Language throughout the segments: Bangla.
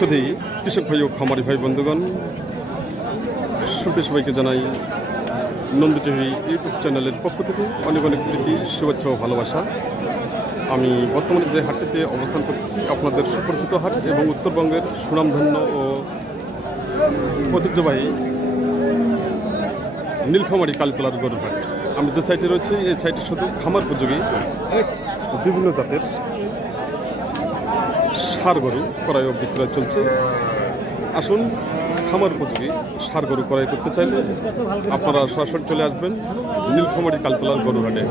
সুধী কৃষক ভাই ও খামারি ভাই বন্ধুগণ, শ্রোতে সবাইকে জানাই নন্দী টিভি ইউটিউব চ্যানেলের পক্ষ থেকে অনেক অনেক প্রীতি, শুভেচ্ছা ও ভালোবাসা। আমি বর্তমানে যে হাটটিতে অবস্থান করতেছি, আপনাদের সুপরিচিত হাট এবং উত্তরবঙ্গের সুনামধন্য ও ঐতিহ্যবাহী নীলফামারি কালীতলার গরুর হাট। আমি যে সাইটে রয়েছি, এই সাইটে শুধু খামার উপযোগী, বিভিন্ন জাতের সার গরু ক্রয় ও বিক্রয় চলছে। আসুন, খামার উপযোগী সার গরু ক্রয় করতে চাইলে আপনারা সরাসরি চলে আসবেন নীলফামারি কালতলার গরু হাটে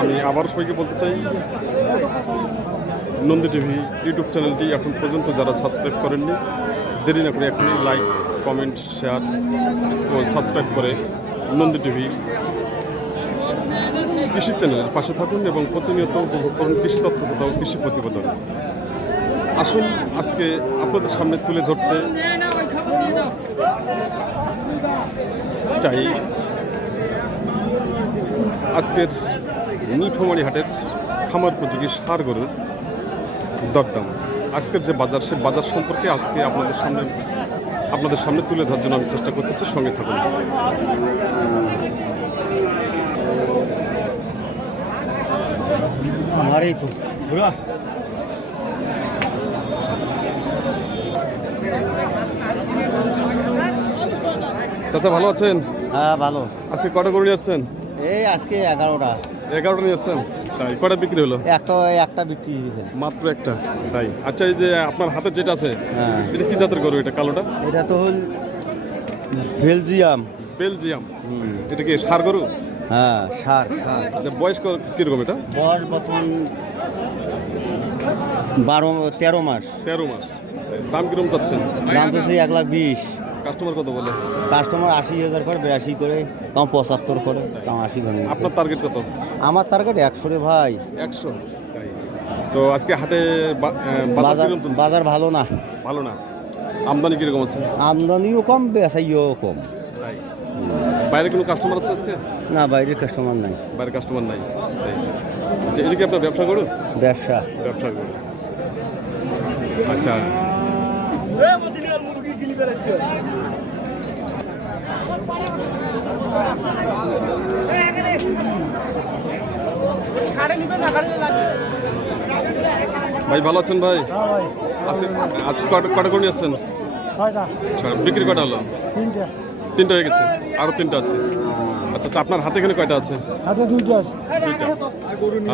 আমি আবার সবাইকে বলতে চাই, নন্দী টিভি ইউটিউব চ্যানেলটি এখন পর্যন্ত যারা সাবস্ক্রাইব করেননি, দেরি না করে এখনই লাইক, কমেন্ট, শেয়ার ও সাবস্ক্রাইব করে নন্দী টিভি কৃষি চ্যানেলের পাশে থাকুন এবং প্রতিনিয়ত উপভোগ করুন কৃষি তথ্য কোথাও কৃষি প্রতিবেদন। আসুন আজকে আপনাদের সামনে তুলে ধরতে চাই আজকের নীলফামারি হাটের খামার উপযোগী সার গরুর দরদাম। আজকের যে বাজার সে বাজার সম্পর্কে আজকে আপনাদের সামনে আপনাদের সামনে তুলে ধরার জন্য আমি চেষ্টা করতেছি, সঙ্গে থাকুন। আমারই তো। বুড়া। চাচা ভালো আছেন? হ্যাঁ ভালো। আজকে কটা করে নিয়ে আসছেন? এই আজকে এগারোটা। এগারোটা নিয়ে আসছেন? তাই কটা বিক্রি হলো? একটা একটা বিক্রি মাত্র একটা তাই। আচ্ছা এই যে আপনার হাতে যেটা আছে হ্যাঁ। এটা কি জাতের গরু এটা কালোটা? এটা তো হল বেলজিয়াম। বেলজিয়াম। এটা কি সার গরু? হ্যাঁ সার সার। এটা বয়স ক- কীরকম এটা? বয়স বর্তমান বারো তেরো মাস। তেরো মাস। দাম কীরকম চাচ্ছেন? দাম তো সেই এক লাখ বিশ। কাস্টমার কত বলে? কাস্টমার আশি হাজার করে বিরাশি করে কাম পঁচাত্তর করে কাম আশি আপনার টার্গেট কত? আমার টার্গেট একশো রে ভাই। একশো। তো আজকে হাটে বাজার বাজার ভালো না। ভালো না। আমদানি কীরকম আছে? আমদানিও কম বেচাইও কম। বাইরে কোনো কাস্টমার আছে আজকে? না বাইরের কাস্টমার নাই। বাইরে কাস্টমার নাই। আচ্ছা এটা কি আপনার ব্যবসা করুন ব্যবসা। ব্যবসা করুন আচ্ছা। ভাই ভালো আছেন ভাই? আজকে আজকে কটা কটা করে নিয়ে আসছেন? ছয়টা। বিক্রি কটা হলো? তিনটা। হয়ে গেছে। আরও তিনটা আছে। আচ্ছা আচ্ছা আপনার হাতে এখানে কয়টা আছে? হাতে দুইটা আছে। দুইটা।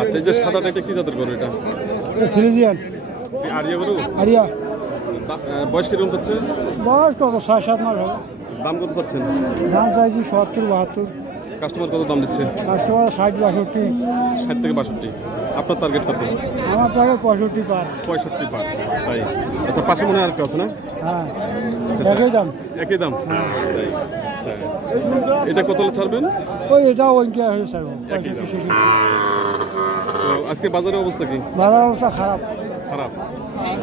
আচ্ছা এই যে সাদাটা এটা কি জাতের গরু এটা? ফ্রিজিয়ান। আরিয়া গরু? আরিয়া। বয়স কীরকম চাচ্ছে বয়স কত ছয় সাত মাস হবে। দাম কত চাচ্ছেন? দাম চাইছি সত্তর বাহাত্তর। কাস্টমার কত দাম দিচ্ছে? কাস্টমার ষাট বাষট্টি। ষাট থেকে বাষট্টি। আপনার টার্গেট কত? আমার টাকা পঁয়ষট্টি পার। পঁয়ষট্টি পার তাই। আচ্ছা পাশে মনে হয় আরেকটা আছে না? হ্যাঁ। আচ্ছা, একই দাম। একই দাম? তাই। আচ্ছা। এটা কত ছাড়বেন? ওই এটাও ওইকে হয়ে তো আজকে বাজারের অবস্থা কি? বাজার অবস্থা খারাপ। খারাপ।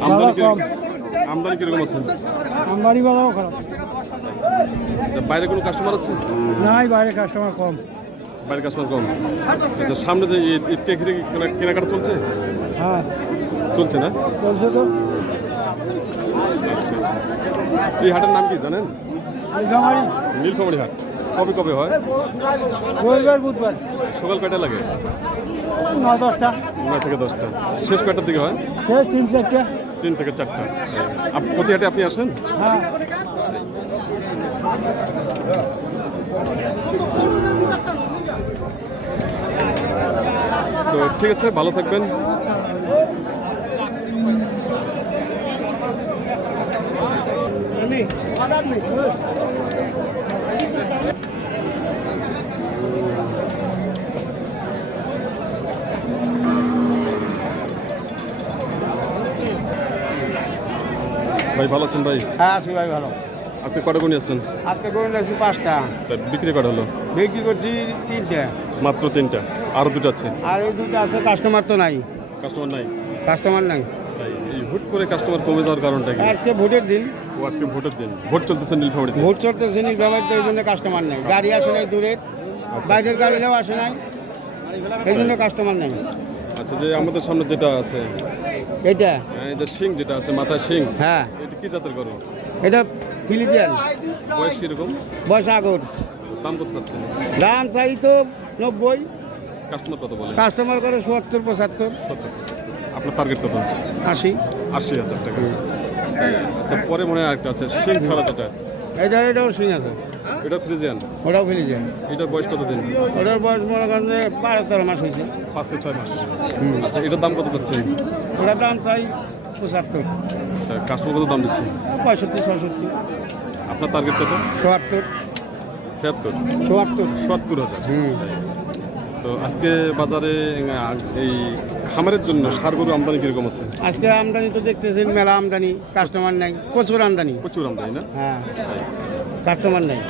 আমদানি কম। আমদানি কীরকম আছে? আমবাড়ি বাজারও খারাপ। আচ্ছা, বাইরে কোনো কাস্টমার আছে? নাই বাইরে কাস্টমার কম। বাইরে কাস্টমার কম আচ্ছা সামনে যে ঈদ ঈদকে ঘিরে কেনাকাটা চলছে? হ্যাঁ। চলছে না? চলছে তো। আচ্ছা এই হাটের নাম কি জানেন? নীলফামারি। হাট। কবে কবে হয়? রবিবার বুধবার। সকাল কয়টা লাগে? ন দশটা। নয় থেকে দশটা। শেষ কয়টার দিকে হয়? শেষ তিন চারটা। তিন থেকে চারটা। প্রতি হাটে আপনি আসেন? হ্যাঁ। তো ঠিক আছে ভালো থাকবেন। ভাই ভালো আছেন ভাই? হ্যাঁ আছি ভাই ভালো। আজকে কটা গুণি আছেন আজকে গরু লাগছে পাঁচটা। বিক্রি কটা হলো? বিক্রি করছি তিনটে। মাত্র তিনটা। আরও দুটো আছে? আর দুটো আছে কাস্টমার তো নাই। কাস্টমার নাই? কাস্টমার নাই। এই হুট করে কাস্টমার কমে যাওয়ার কারণটা কি? আজকে ভোটের দিন। ও আজকে ভোটের দিন। ভোট চলতেছে নীলফামারিতে ভোট চলতেছে নি জমের তো এই জন্য কাস্টমার নেই। গাড়ি আসে নাই দূরের বাইরের গাড়িরাও আসে নাই। এই জন্য কাস্টমার নেই। আচ্ছা যে আমাদের সামনে যেটা আছে। এটা এটা শিং যেটা আছে মাথায় শিং। হ্যাঁ। এটা কি জাতের গরু? এটা ফিলিপিয়ান। বয়স কীরকম? বয়স আগর। দাম কত চাচ্ছেন? দাম চাই তো নব্বই। কাস্টমার কত বলে? কাস্টমার করে সত্তর পঁচাত্তর। সত্তর আপনার টার্গেট কত? আশি। আশি হাজার টাকা। আচ্ছা পরে মনে হয় আরেকটা আছে শিং ছাড়া যেটা। এটা এটাও সিং আছে। এটা ফ্রিজিয়ান? ওটাও ফিলিপিয়ান এটার বয়স কত দিন ওটার বয়স মনে করেন যে বারো তেরো মাস হয়েছে। পাঁচ থেকে ছয় মাস। আচ্ছা এটার দাম কত যাচ্ছে? ওটার দাম চাই পঁচাত্তর। আচ্ছা কাস্টমার কত দাম দিচ্ছে? পঁয়ষট্টি ছষট্টি আপনার টার্গেট কত? চুয়াত্তর ছিয়াত্তর। চুয়াত্তর সত্তর হাজার। হুম। তো আজকে বাজারে এই খামারের জন্য সার গরু আমদানি কীরকম আছে? আজকে আমদানি তো দেখতেছেন মেলা আমদানি কাস্টমার নাই প্রচুর আমদানি। প্রচুর আমদানি না? হ্যাঁ কাস্টমার নাই।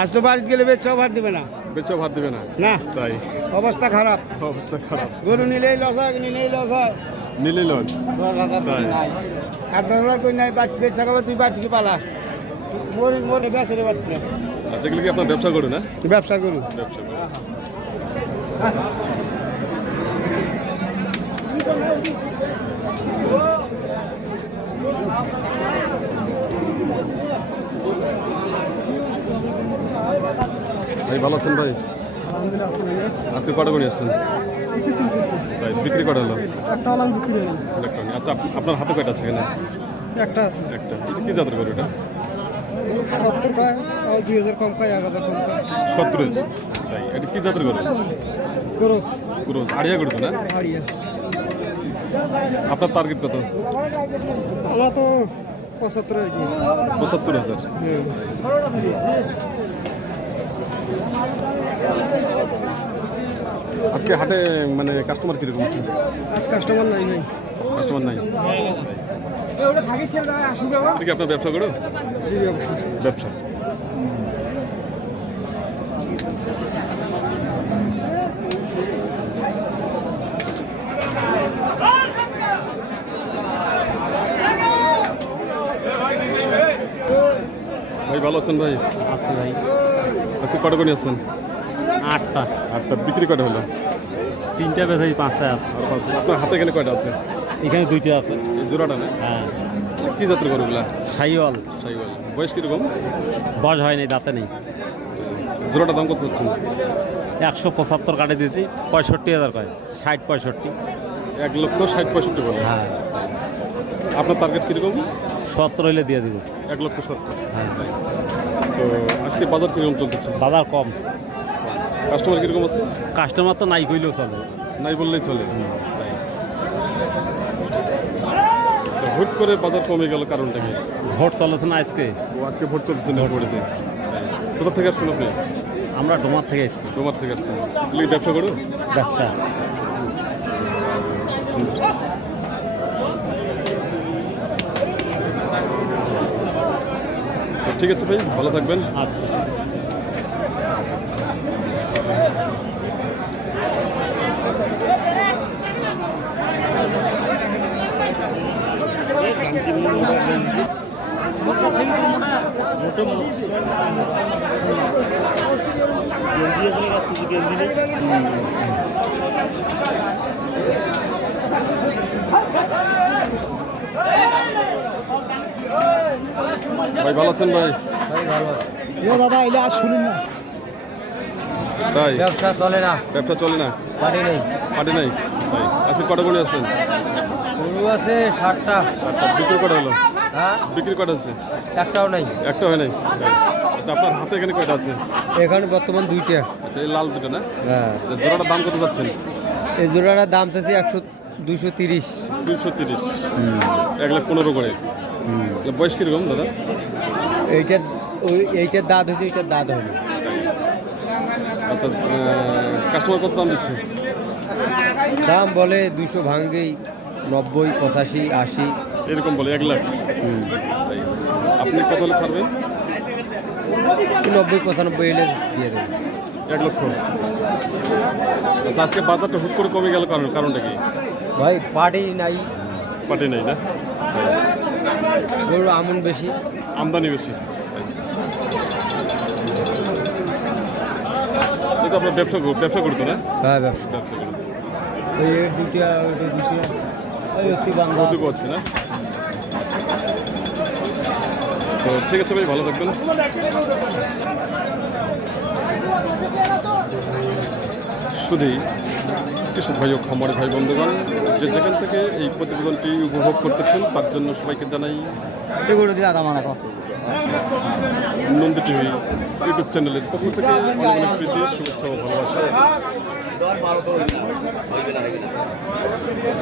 আজ তো বাড়িতে গেলে বেচাও ভাত দিবে না। বেচেও ভাত দেবে না? না। তাই? অবস্থা খারাপ। অবস্থা খারাপ। গরু নিলেই লস হয় নিলেই লস হয়। নিলে লস। দশ হাজার কই নাই বাচ্চা বেচা খাবে তুই বাচ্চা পালা? মরি মরে বেসরে পাচ্ছি না আচ্ছা এগুলো কি আপনার ব্যবসা করুন না? ব্যবসা করুন ব্যবসা করুন ভাই ভালো আছেন ভাই? আজকে কটা করে আসছেন তিন বিক্রি করা হলো? একটা বিক্রি আচ্ছা আপনার হাতে কয়টা আছে এখানে? একটা আছে। একটা। এটা কি জাতের গরু এটা? সত্তর কয় দুই হাজার কম কয় এক হাজার কম কয় সত্তর ইঞ্চ তাই এটা কি জাতের গরু? ক্রস। পুরো আড়িয়া গরু না? হাড়িয়া। আপনার টার্গেট কত? আমরা তো পঁচাত্তর পঁচাত্তর হাজার। আজকে হাটে মানে কাস্টমার কীরকম আছে? আজ কাস্টমার নাই ভাই কাস্টমার নাই। কি আপনার ব্যবসা করো? ব্যবসা। ভাই ভালো আছেন ভাই? আছে ভাই। আজকে কটা করে আসছেন? আটটা। আটটা। বিক্রি কটা হলো? তিনটা বেচাই পাঁচটা আছে। আর পাঁচটা। আপনার হাতে এখানে কয়টা আছে? এখানে দুইটা আছে। জোড়াটা না? হ্যাঁ। কি জাতের গরুগুলা সাইওয়াল। সাইওয়াল। বয়স কীরকম? বয়স হয় নাই দাঁতে নেই। জোড়াটা দাম কত হচ্ছে? একশো পঁচাত্তর কাটে দিয়েছি পঁয়ষট্টি হাজার কয় ষাট পঁয়ষট্টি। এক লক্ষ ষাট পঁয়ষট্টি বলে। হ্যাঁ। আপনার টার্গেট কীরকম? সত্তর হইলে দিয়ে দিব। এক লক্ষ সত্তর। হ্যাঁ। তো আজকে বাজার কীরকম চলতেছে? বাজার কম। কাস্টমার কীরকম আছে? কাস্টমার তো নাই কইলেও চলে। নাই বললেই চলে। তো হুট করে বাজার কমে গেল কারণটা কি? ভোট চলেছে না আজকে। ও আজকে ভোট চলতেছে নীলপরিতে কোথা থেকে আসছেন আপনি? আমরা ডোমার থেকে এসেছি। তোমার থেকে আসছেন। ব্যবসা করো ব্যবসা। ঠিক আছে ভাই ভালো থাকবেন। আচ্ছা। ভাই ভালো আছেন ভাই? দাদা এলে আজ শুনুন না। তাই? ব্যবসা চলে না। ব্যবসা চলে না? পারি নেই। পাটি নাই? আজকে কটা করে আসছেন? গরু আছে ষাটটা আচ্ছা বিক্রি কটা হলো? হ্যাঁ? বিক্রি কটা আছে? একটাও নাই। একটা হয় নাই? আচ্ছা আপনার হাতে এখানে কয়টা আছে? এখানে বর্তমান দুইটা। আচ্ছা এই লাল দুটো না? হ্যাঁ। জোড়াটার দাম কত যাচ্ছেন? এই জোড়াটার দাম চাইছি একশো দুশো তিরিশ। দুইশো তিরিশ। এক লাখ পনেরো করে। বয়স কীরকম দাদা? এইটার ওই এইটার দাঁত হয়েছে এইটার দাঁত হবে। আচ্ছা কাস্টমার কত দাম দিচ্ছে? দাম বলে দুশো ভাঙ্গেই নব্বই পঁচাশি আশি। এরকম বলে এক লাখ। আপনি কত হলে ছাড়বেন? নব্বই পঁচানব্বই এলে দিয়ে দেবো। এক লক্ষ। আচ্ছা আজকে বাজারটা হুট করে কমে গেল কারণ কারণটা কি? ভাই পাটি নাই। পাটি নাই না? গরু আমন বেশি। আমদানি বেশি। এটা আপনার ব্যবসা ব্যবসা করতো না? হ্যাঁ ব্যবসা। ব্যবসা করতো হচ্ছে না? তো ঠিক আছে ভাই, ভালো থাকবেন। শুধুই কৃষক ভাই ও খামার ভাই বন্ধুগণ, যে যেখান থেকে এই প্রতিবেদনটি উপভোগ করতেছেন, তার জন্য সবাইকে জানাই নন্দী টিভি ইউটিউব চ্যানেলের পক্ষ থেকে অনেক অনেক প্রীতি, শুভেচ্ছা ও ভালোবাসা।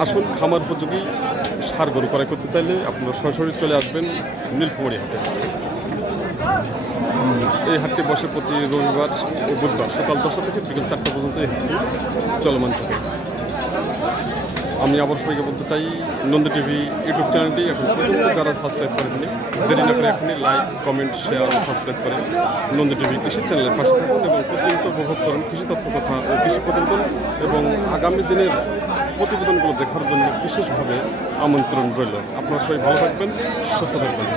আসুন খামার উপযোগী সার গরু ক্রয় করতে চাইলে আপনারা সরাসরি চলে আসবেন নীলফুমারি হাটে। এই হাটটি বসে প্রতি রবিবার ও বুধবার সকাল দশটা থেকে বিকেল চারটা পর্যন্ত এই হাটটি চলমান থাকে। আমি আবার সবাইকে বলতে চাই, নন্দ টিভি ইউটিউব চ্যানেলটি এখন যারা সাবস্ক্রাইব করেননি, দেরি না করে এখনই লাইক কমেন্ট শেয়ার সাবস্ক্রাইব করেন নন্দী টিভি কৃষি চ্যানেলের পাশে থাকুন এবং প্রতিনিয়ত উপভোগ করেন কৃষি তথ্য কথা ও কৃষি প্রতিবেদন এবং আগামী দিনের প্রতিবেদনগুলো দেখার জন্য বিশেষভাবে আমন্ত্রণ রইল। আপনারা সবাই ভালো থাকবেন, সুস্থ থাকবেন।